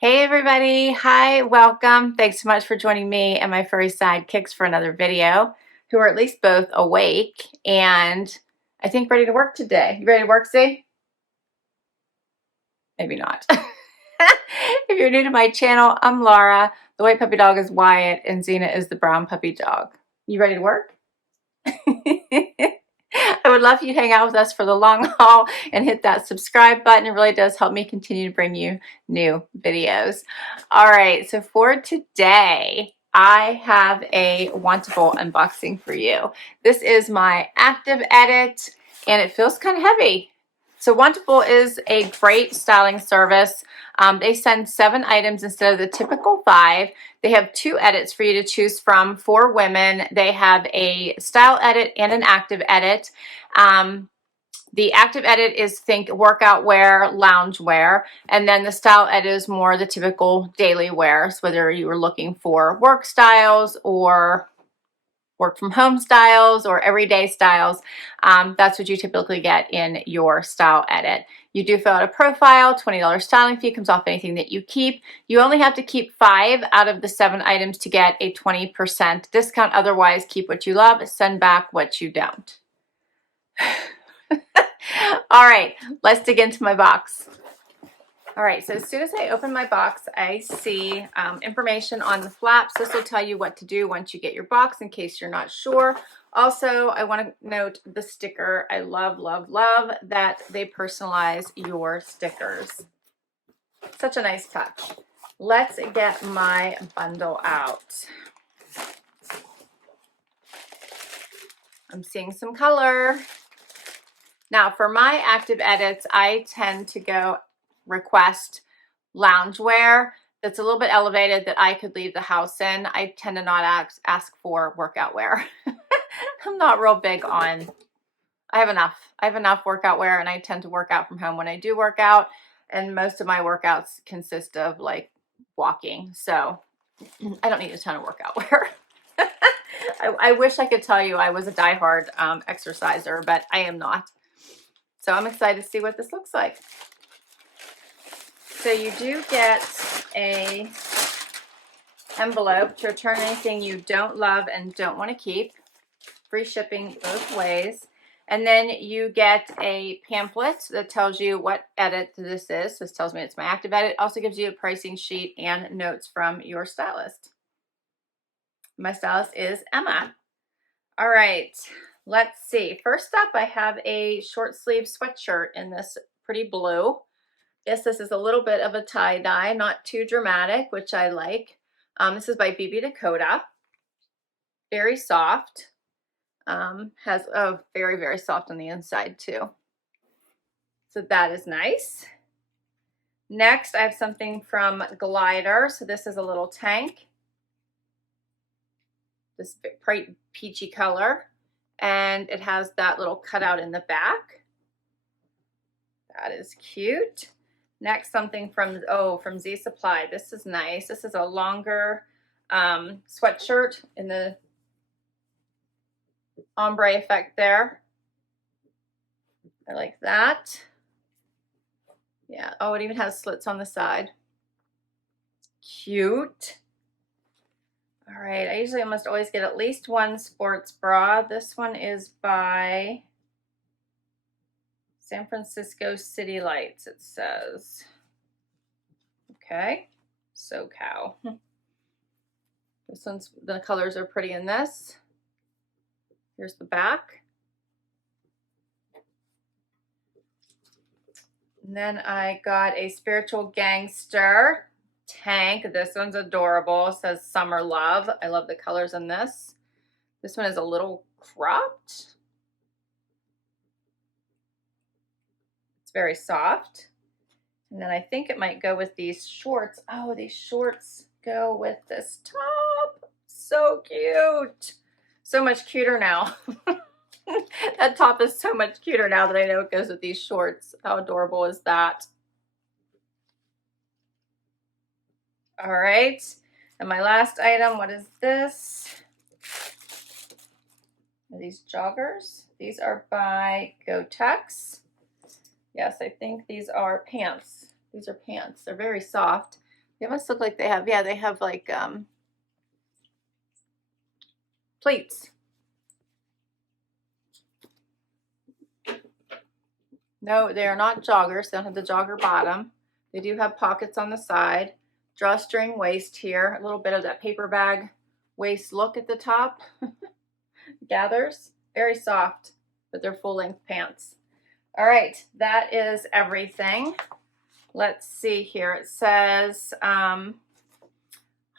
Hey everybody, hi, welcome. Thanks so much for joining me and my furry sidekicks for another video, who are at least both awake and I think ready to work today. You ready to work, Z? Maybe not. If you're new to my channel, I'm Laura. The white puppy dog is Wyatt and Xena is the brown puppy dog. You ready to work? I would love for you to hang out with us for the long haul and hit that subscribe button. It really does help me continue to bring you new videos. All right, so for today, I have a Wantable unboxing for you. This is my active edit and it feels kind of heavy. So Wantable is a great styling service. They send 7 items instead of the typical 5. They have 2 edits for you to choose from for women. They have a style edit and an active edit. The active edit is think workout wear, lounge wear, and then the style edit is more the typical daily wear. So whether you were looking for work styles or work from home styles or everyday styles, that's what you typically get in your style edit. You do fill out a profile, $20 styling fee comes off anything that you keep. You only have to keep 5 out of the 7 items to get a 20% discount. Otherwise, keep what you love, send back what you don't. All right, let's dig into my box. All right, so as soon as I open my box, I see information on the flaps. This will tell you what to do once you get your box in case you're not sure. Also, I want to note the sticker. I love, love, love that they personalize your stickers. Such a nice touch. Let's get my bundle out. I'm seeing some color. Now, for my active edits, I tend to go request loungewear that's a little bit elevated that I could leave the house in. I tend to not ask for workout wear. I'm not real big on, I have enough workout wear and I tend to work out from home when I do work out, and most of my workouts consist of like walking. So I don't need a ton of workout wear. I wish I could tell you I was a diehard exerciser, but I am not. So I'm excited to see what this looks like. So you do get a envelope to return anything you don't love and don't want to keep. Free shipping both ways. And then you get a pamphlet that tells you what edit this is. This tells me it's my active edit. Also gives you a pricing sheet and notes from your stylist. My stylist is Emma. All right, let's see. First up, I have a short sleeve sweatshirt in this pretty blue. Yes, this is a little bit of a tie-dye, not too dramatic, which I like. This is by BB Dakota. Very soft. Has very, very soft on the inside too. So that is nice. Next, I have something from Glyder. So this is a little tank. This bright peachy color. And it has that little cutout in the back. That is cute. Next, something from Z Supply. This is nice. This is a longer sweatshirt in the ombre effect there. I like that. Yeah. Oh, it even has slits on the side. Cute. All right. I usually almost always get at least one sports bra. This one is by San Francisco City Lights, it says. Okay. SoCal. This one's, the colors are pretty in this. Here's the back. And then I got a Spiritual Gangster tank. This one's adorable. It says Summer Love. I love the colors in this. This one is a little cropped. It's very soft. And then I think it might go with these shorts. Oh, these shorts go with this top. So cute. So much cuter now. That top is so much cuter now that I know it goes with these shorts. How adorable is that? All right. And my last item, what is this? Are these joggers? These are by Gottex. Yes, I think these are pants. These are pants. They're very soft. They must look like they have, yeah, they have like pleats. No, they are not joggers. They don't have the jogger bottom. They do have pockets on the side. Drawstring waist here. A little bit of that paper bag waist look at the top. Gathers. Very soft, but they're full-length pants. All right, that is everything. Let's see here. It says, hi,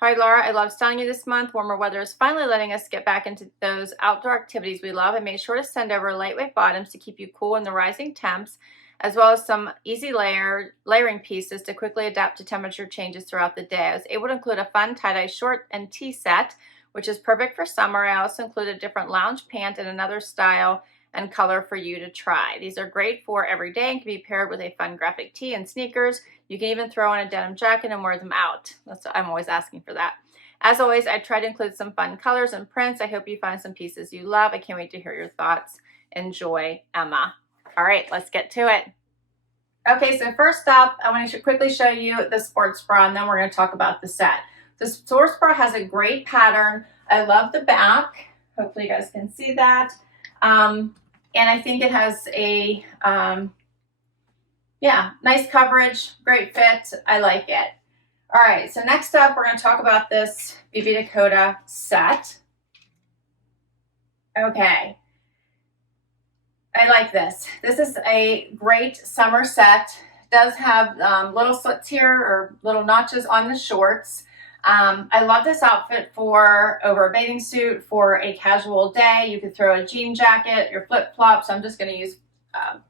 Laura. I love styling you this month. Warmer weather is finally letting us get back into those outdoor activities we love. I made sure to send over lightweight bottoms to keep you cool in the rising temps, as well as some easy layering pieces to quickly adapt to temperature changes throughout the day. I was able to include a fun tie-dye short and tee set, which is perfect for summer. I also included a different lounge pant and another style and color for you to try. These are great for every day and can be paired with a fun graphic tee and sneakers. You can even throw on a denim jacket and wear them out. I'm always asking for that. As always, I try to include some fun colors and prints. I hope you find some pieces you love. I can't wait to hear your thoughts. Enjoy, Emma. All right, let's get to it. Okay, so first up, I want to quickly show you the sports bra, and then we're going to talk about the set. The sports bra has a great pattern. I love the back. Hopefully you guys can see that. And I think it has a, yeah, nice coverage, great fit. I like it. All right, so next up, we're going to talk about this BB Dakota set. Okay. I like this. This is a great summer set. It does have little slits here or little notches on the shorts. I love this outfit for over a bathing suit, for a casual day. You could throw a jean jacket, your flip-flops. I'm just going to use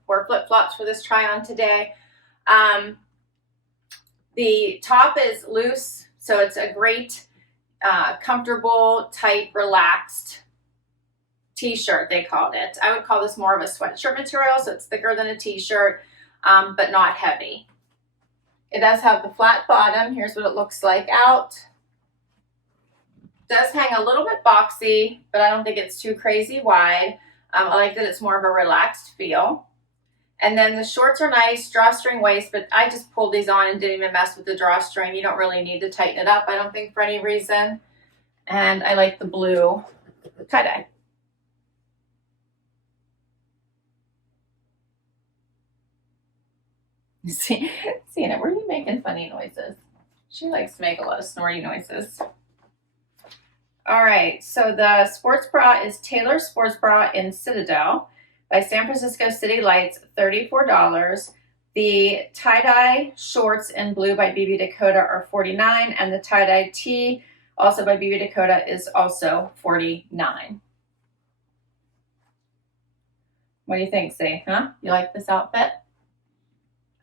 wear flip-flops for this try on today. The top is loose, so it's a great, comfortable, tight, relaxed t-shirt, they called it. I would call this more of a sweatshirt material, so it's thicker than a t-shirt, but not heavy. It does have the flat bottom. Here's what it looks like out. It does hang a little bit boxy, but I don't think it's too crazy wide. I like that it's more of a relaxed feel. And then the shorts are nice, drawstring waist, but I just pulled these on and didn't even mess with the drawstring. You don't really need to tighten it up, I don't think, for any reason. And I like the blue tie-dye. See, Sienna, were you making funny noises? She likes to make a lot of snorty noises. All right, so the sports bra is Taylor Sports Bra in Citadel by San Francisco City Lights, $34. The tie-dye shorts in blue by BB Dakota are $49, and the tie-dye tee, also by BB Dakota, is also $49. What do you think, Say? Huh? You like this outfit?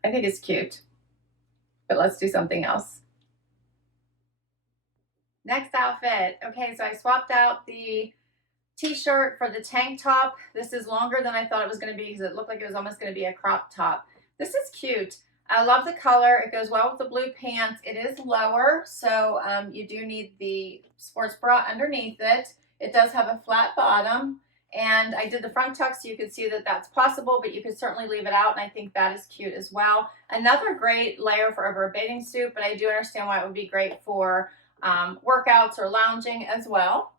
I think it's cute, but let's do something else. Next outfit. Okay, so I swapped out the t-shirt for the tank top. This is longer than I thought it was going to be because it looked like it was almost going to be a crop top. This is cute. I love the color. It goes well with the blue pants. It is lower, so you do need the sports bra underneath it. It does have a flat bottom. And I did the front tuck so you could see that that's possible, but you could certainly leave it out, and I think that is cute as well. Another great layer for over a bathing suit, but I do understand why it would be great for workouts or lounging as well.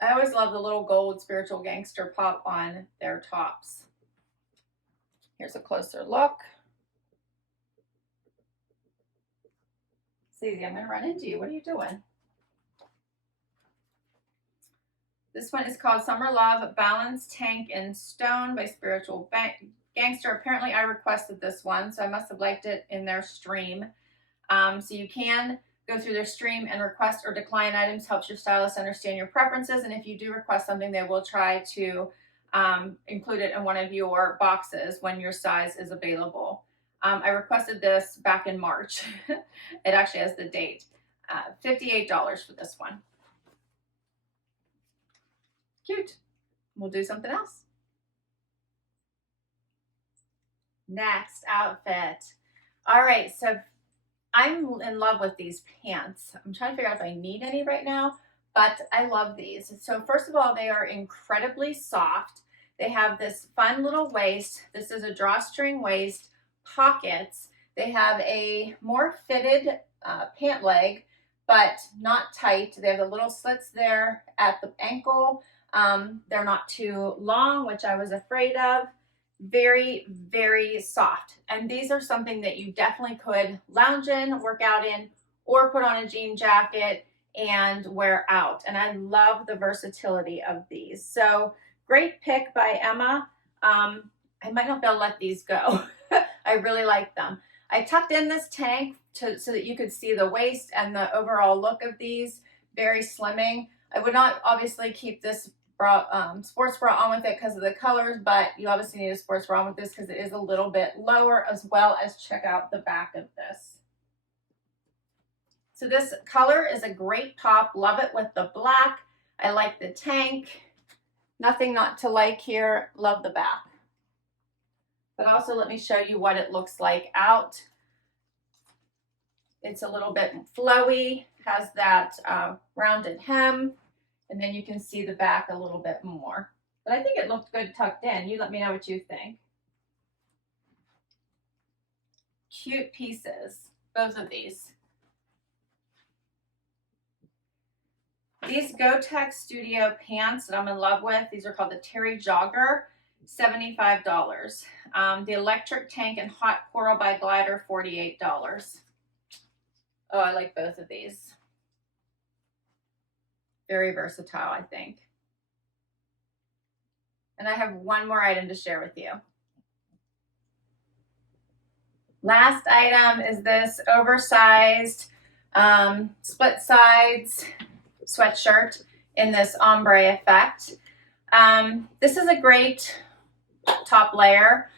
I always love the little gold spiritual gangster pop on their tops. Here's a closer look. Susie, I'm going to run into you. What are you doing? This one is called Summer Love Balance Tank in Stone by Spiritual Gangster. Apparently I requested this one, so I must have liked it in their stream. So you can go through their stream and request or decline items. Helps your stylist understand your preferences, and if you do request something, they will try to include it in one of your boxes when your size is available. I requested this back in March. It actually has the date. $58 for this one. Cute. We'll do something else. Next outfit. All right, so I'm in love with these pants. I'm trying to figure out if I need any right now, but I love these. So first of all, they are incredibly soft. They have this fun little waist. This is a drawstring waist, pockets. They have a more fitted pant leg, but not tight. They have the little slits there at the ankle. They're not too long, which I was afraid of. Very, very soft. And these are something that you definitely could lounge in, work out in, or put on a jean jacket and wear out. And I love the versatility of these. So great pick by Emma. I might not be able to let these go. I really like them. I tucked in this tank so that you could see the waist and the overall look of these. Very slimming. I would not obviously keep this bra, sports bra on with it because of the colors, but you obviously need a sports bra on with this because it is a little bit lower, as well as check out the back of this. So this color is a great pop. Love it with the black. I like the tank. Nothing not to like here. Love the back. But also let me show you what it looks like out. It's a little bit flowy, has that rounded hem, and then you can see the back a little bit more. But I think it looked good tucked in. You let me know what you think. Cute pieces, both of these. These Gottex Studio pants that I'm in love with, these are called the Terry Jogger, $75. The electric tank and hot coral by Glyder, $48. Oh, I like both of these. Very versatile, I think. And I have one more item to share with you. Last item is this oversized split sides sweatshirt in this ombre effect. This is a great top layer.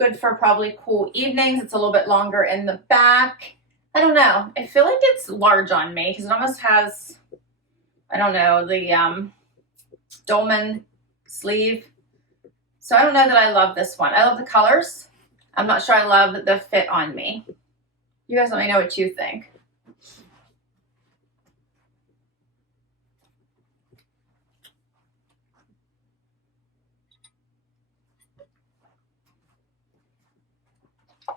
Good for probably cool evenings. It's a little bit longer in the back. I don't know. I feel like it's large on me because it almost has, I don't know, the dolman sleeve. So I don't know that I love this one. I love the colors. I'm not sure I love the fit on me. You guys let me know what you think.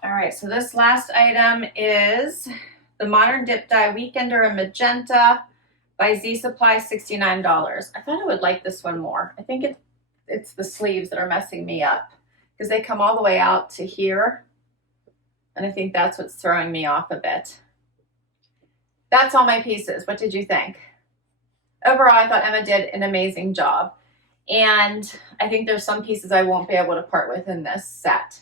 All right, so this last item is the Modern Dip Dye Weekender in Magenta by Z Supply, $69. I thought I would like this one more. I think it's the sleeves that are messing me up because they come all the way out to here. And I think that's what's throwing me off a bit. That's all my pieces. What did you think? Overall, I thought Emma did an amazing job. And I think there's some pieces I won't be able to part with in this set.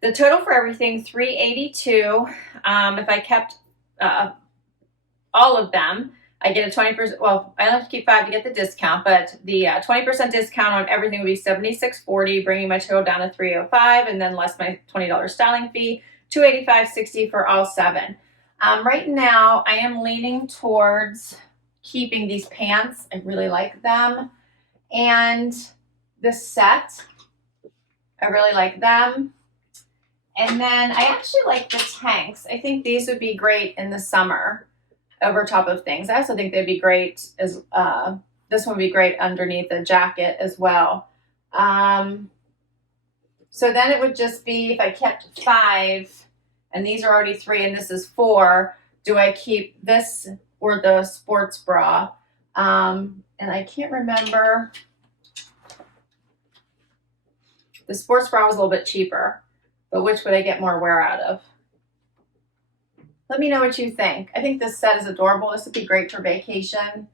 The total for everything, $382. If I kept all of them, I get a 20%, well, I have to keep 5 to get the discount, but the 20% discount on everything would be $76.40, bringing my total down to $305, and then less my $20 styling fee, $285.60 for all 7. Right now, I am leaning towards keeping these pants. I really like them. And this set, I really like them. And then I actually like the tanks. I think these would be great in the summer over top of things. I also think they'd be great as, this one would be great underneath the jacket as well. So then it would just be, if I kept 5, and these are already 3, and this is 4, do I keep this or the sports bra? And I can't remember. The sports bra was a little bit cheaper, but which would I get more wear out of? Let me know what you think. I think this set is adorable. This would be great for vacation.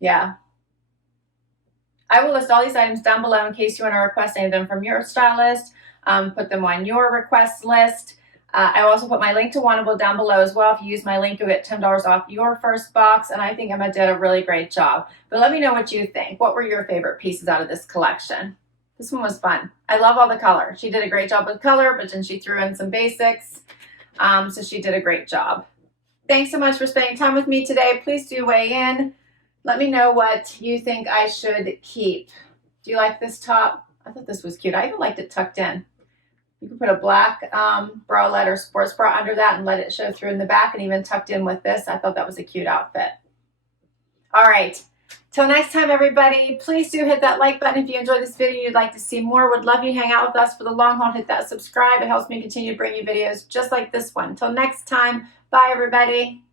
Yeah. I will list all these items down below in case you want to request any of them from your stylist. Put them on your request list. I will also put my link to Wantable down below as well. If you use my link, you'll get $10 off your first box. And I think Emma did a really great job. But let me know what you think. What were your favorite pieces out of this collection? This one was fun. I love all the color. She did a great job with color, but then she threw in some basics. So she did a great job. Thanks so much for spending time with me today. Please do weigh in. Let me know what you think I should keep. Do you like this top? I thought this was cute. I even liked it tucked in. You can put a black bralette or sports bra under that and let it show through in the back, and even tucked in with this. I thought that was a cute outfit. All right. Till next time, everybody, please do hit that like button if you enjoyed this video. You'd like to see more. Would love you to hang out with us for the long haul. Hit that subscribe. It helps me continue to bring you videos just like this one. Till next time, bye, everybody.